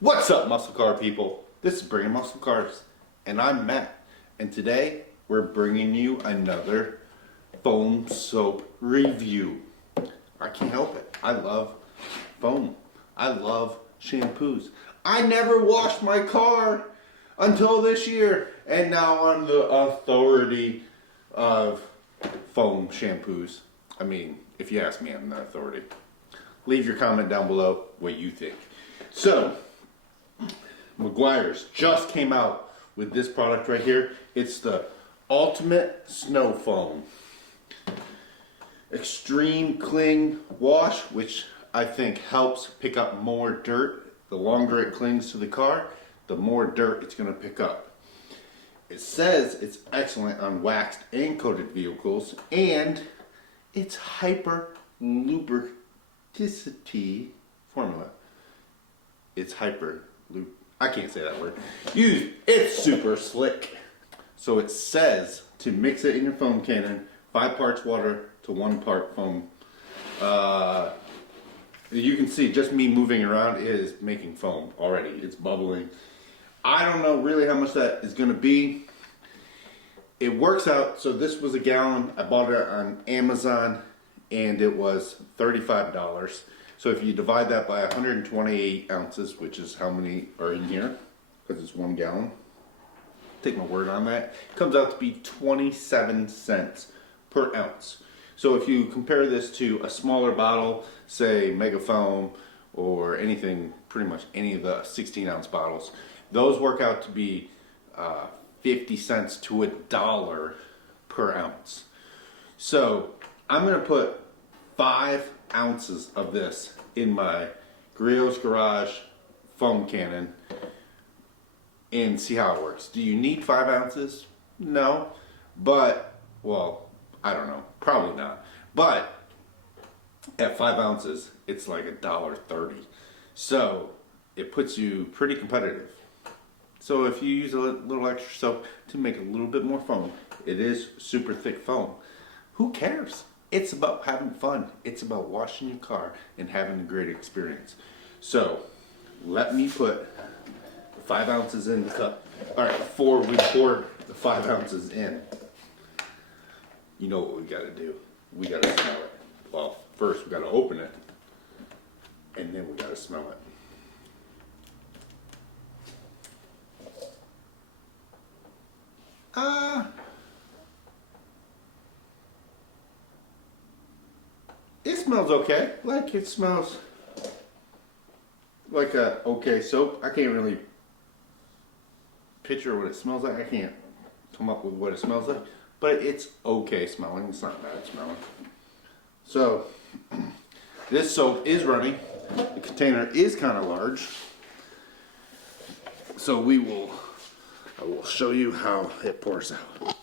What's up, muscle car people? This is Bringing Muscle Cars, and I'm Matt. And today we're bringing you another foam soap review. I can't help it. I love foam. I love shampoos. I never washed my car until this year, and now I'm the authority of foam shampoos. I mean, if you ask me, I'm the authority. Leave your comment down below what you think. So, Meguiar's just came out with this product right here. It's the Ultimate Snow Foam Xtreme Cling Wash, which I think helps pick up more dirt. The longer it clings to the car, the more dirt it's going to pick up. It says it's excellent on waxed and coated vehicles, and it's hyper lubricity formula. It's I can't say that word. It's super slick. So it says to mix it in your foam cannon, 5 parts water to 1 part foam. You can see just me moving around is making foam already. It's bubbling. I don't know really how much that is going to be. It works out. So this was a gallon. I bought it on Amazon and it was $35. So if you divide that by 128 ounces, which is how many are in here, because it's 1 gallon, take my word on that, it comes out to be 27 cents per ounce. So if you compare this to a smaller bottle, say Mega Foam or anything, pretty much any of the 16 ounce bottles, those work out to be 50 cents to $1 per ounce. So I'm going to put 5 ounces of this in my Griot's Garage foam cannon and see how it works. Do you need 5 ounces? No, but, well, I don't know, probably not. But at 5 ounces, it's like $1.30. So it puts you pretty competitive. So if you use a little extra soap to make a little bit more foam, it is super thick foam. Who cares? It's about having fun. It's about washing your car and having a great experience. So let me put 5 ounces in the cup. All right, before we pour the 5 ounces in, you know what we gotta do. We gotta smell it. Well, first we gotta open it, and then we gotta smell it. It smells okay. Like, it smells like a okay soap. I can't really picture what it smells like. I can't come up with what it smells like, but it's okay smelling. It's not bad smelling. So this soap is running. The container is kind of large. So I will show you how it pours out.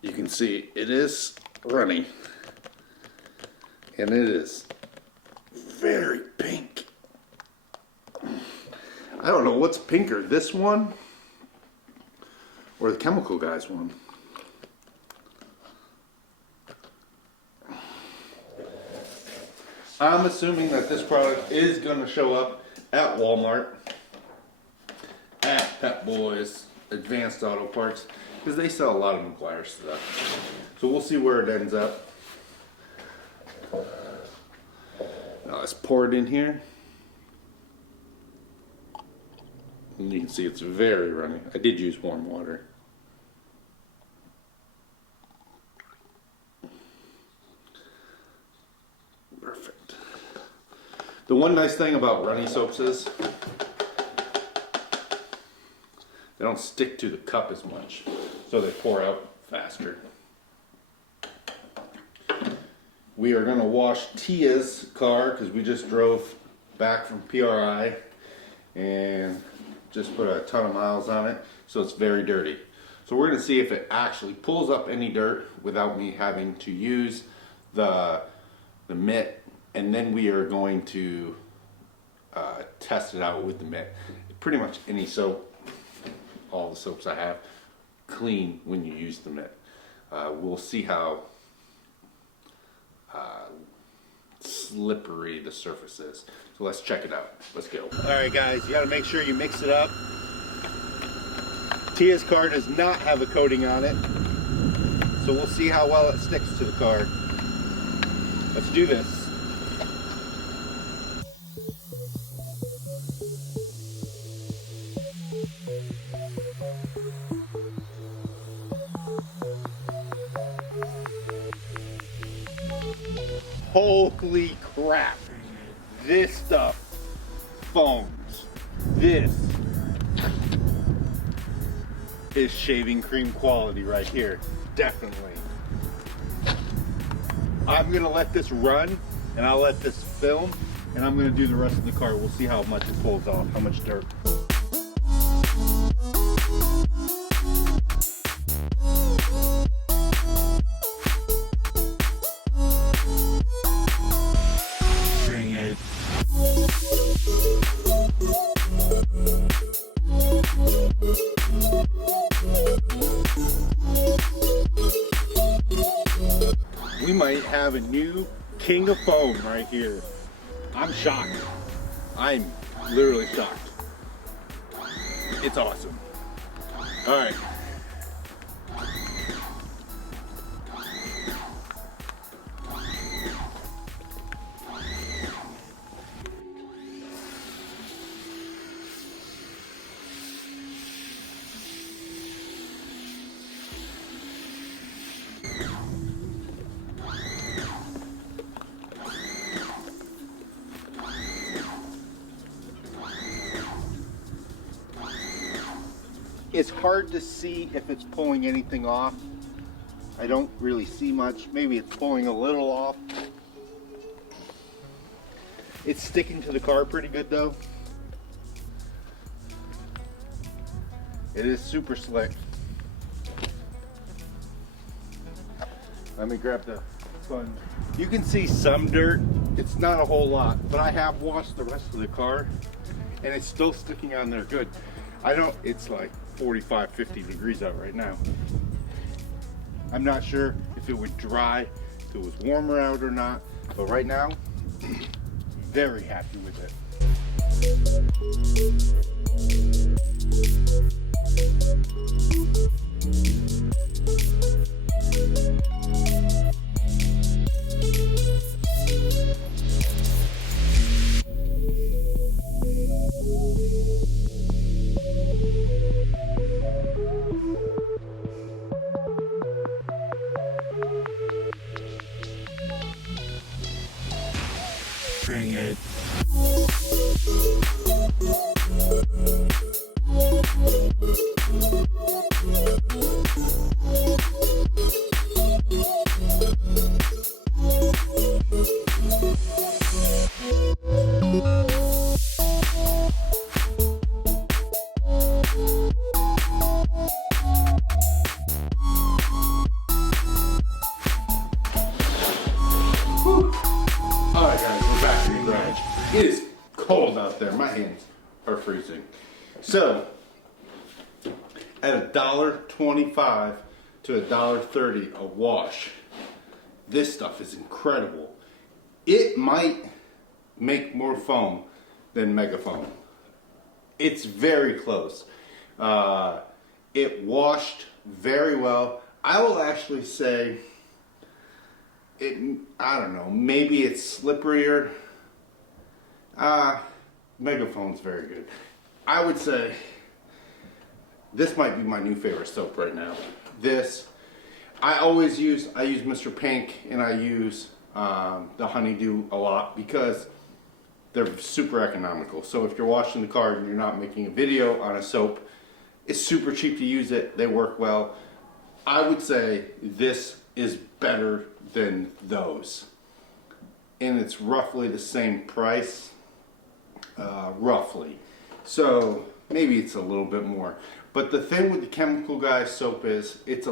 You can see it is running. And it is very pink. I don't know what's pinker, this one or the Chemical Guys one. I'm assuming that this product is going to show up at Walmart, at Pep Boys, Advanced Auto Parts, because they sell a lot of Meguiar stuff. So we'll see where it ends up. Now let's pour it in here. And you can see it's very runny. I did use warm water. Perfect. The one nice thing about runny soaps is they don't stick to the cup as much, so they pour out faster. We are going to wash Tia's car because we just drove back from PRI and just put a ton of miles on it, so it's very dirty. So we're going to see if it actually pulls up any dirt without me having to use the mitt, and then we are going to test it out with the mitt. Pretty much any soap, all the soaps I have, clean when you use the mitt. We'll see how slippery the surface is. So let's check it out. Let's go. All right, guys, you got to make sure you mix it up. Tia's car does not have a coating on it, so we'll see how well it sticks to the car. Let's do this. Holy crap, this stuff foams. This is shaving cream quality right here, definitely. I'm gonna let this run and I'll let this film and I'm gonna do the rest of the car. We'll see how much it pulls off, how much dirt. We might have a new king of foam right here. I'm shocked. I'm literally shocked. It's awesome. All right. It's hard to see if it's pulling anything off. I don't really see much. Maybe it's pulling a little off. It's sticking to the car pretty good though. It is super slick. Let me grab the sponge. You can see some dirt. It's not a whole lot, but I have washed the rest of the car and it's still sticking on there good. It's like 45, 50 degrees out right now. I'm not sure if it would dry, if it was warmer out or not, but right now, very happy with it. Bring it. It is cold out there. My hands are freezing. So, at $1.25 to $1.30 a wash, this stuff is incredible. It might make more foam than Mega Foam. It's very close. It washed very well. I will actually say, I don't know, maybe it's slipperier. Mega Foam's very good. I would say this might be my new favorite soap right now. I use Mr. Pink and I use the Honeydew a lot because they're super economical. So if you're washing the car and you're not making a video on a soap, it's super cheap to use it. They work well. I would say this is better than those. And it's roughly the same price. Roughly. So maybe it's a little bit more. But the thing with the Chemical Guy soap is it's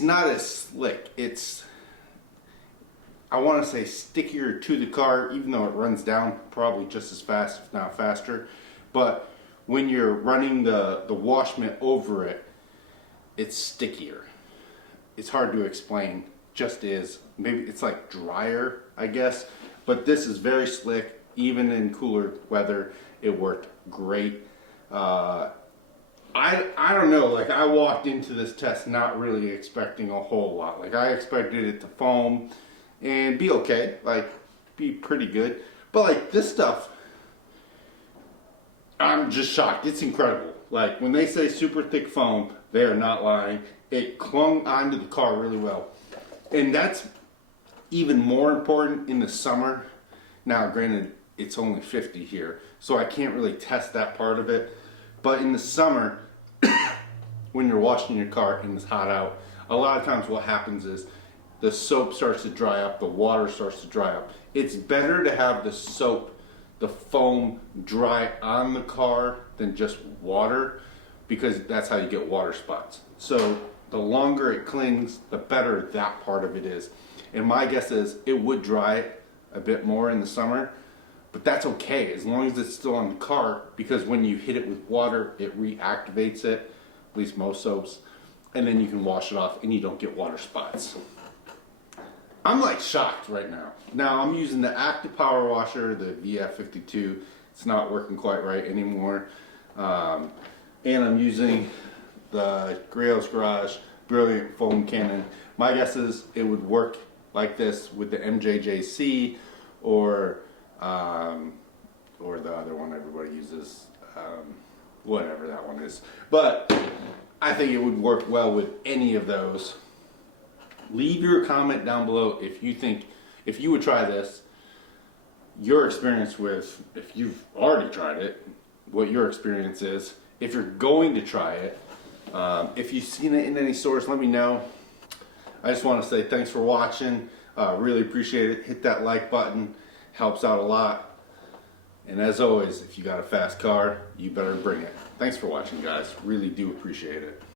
not as slick. I want to say stickier to the car, even though it runs down probably just as fast, if not faster. But when you're running the wash mitt over it, it's stickier. It's hard to explain. Just is. Maybe it's like drier I guess. But this is very slick, even in cooler weather. It worked great. I don't know, like I walked into this test not really expecting a whole lot. Like I expected it to foam and be okay, like be pretty good. But like this stuff, I'm just shocked. It's incredible. Like when they say super thick foam, they are not lying. It clung onto the car really well. And that's even more important in the summer. Now granted, it's only 50 here, so I can't really test that part of it. But in the summer, when you're washing your car and it's hot out, a lot of times what happens is the soap starts to dry up, the water starts to dry up. It's better to have the soap, the foam dry on the car than just water, because that's how you get water spots. So the longer it clings, the better that part of it is. And my guess is it would dry it a bit more in the summer, but that's okay as long as it's still on the car, because when you hit it with water, it reactivates it, at least most soaps, and then you can wash it off and you don't get water spots. I'm like shocked right now. Now I'm using the active power washer, the VF52. It's not working quite right anymore. And I'm using the Grail's Garage Brilliant Foam Cannon. My guess is it would work like this with the MJJC or the other one everybody uses, whatever that one is. But I think it would work well with any of those. Leave your comment down below if you would try this, your experience with, if you've already tried it, what your experience is. If you're going to try it, if you've seen it in any stores, let me know. I just want to say thanks for watching. Really appreciate it. Hit that like button, helps out a lot. And as always, if you got a fast car, you better bring it. Thanks for watching, guys. Really do appreciate it.